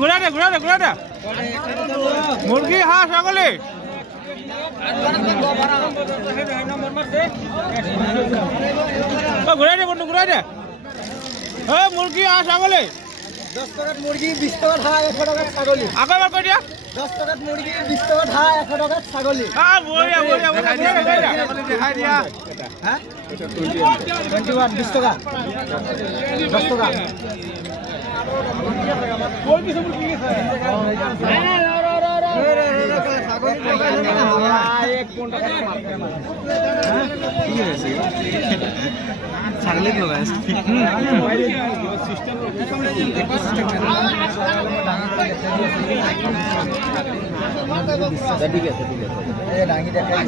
ঘূৰাই দে ঘূৰাই দে ঘূৰাই দে মুৰ্গী হাঁহ ছাগলী ঘূৰাই দে বন্ধু ঘূৰাই দে মুৰ্গী হাঁহ ছাগলী 10 টাকাত মুৰগি 20 টাকাত হাঁহ 100 টাকাত ছাগলী আকৌ এবাৰ কৈ দিয়া 10 টাকাত মুরগি 20 টাকাত হাঁহ 100 টাকাত ছাগলী বঢ়িয়া বঢ়িয়া দেখাই দিয়া হ্যাঁ 21 20 টাকা 10 টাকা কোন কিছু কি আছে ছাগলীক লগাই আছে ঠিক আছে এই ডাঙি দেখাই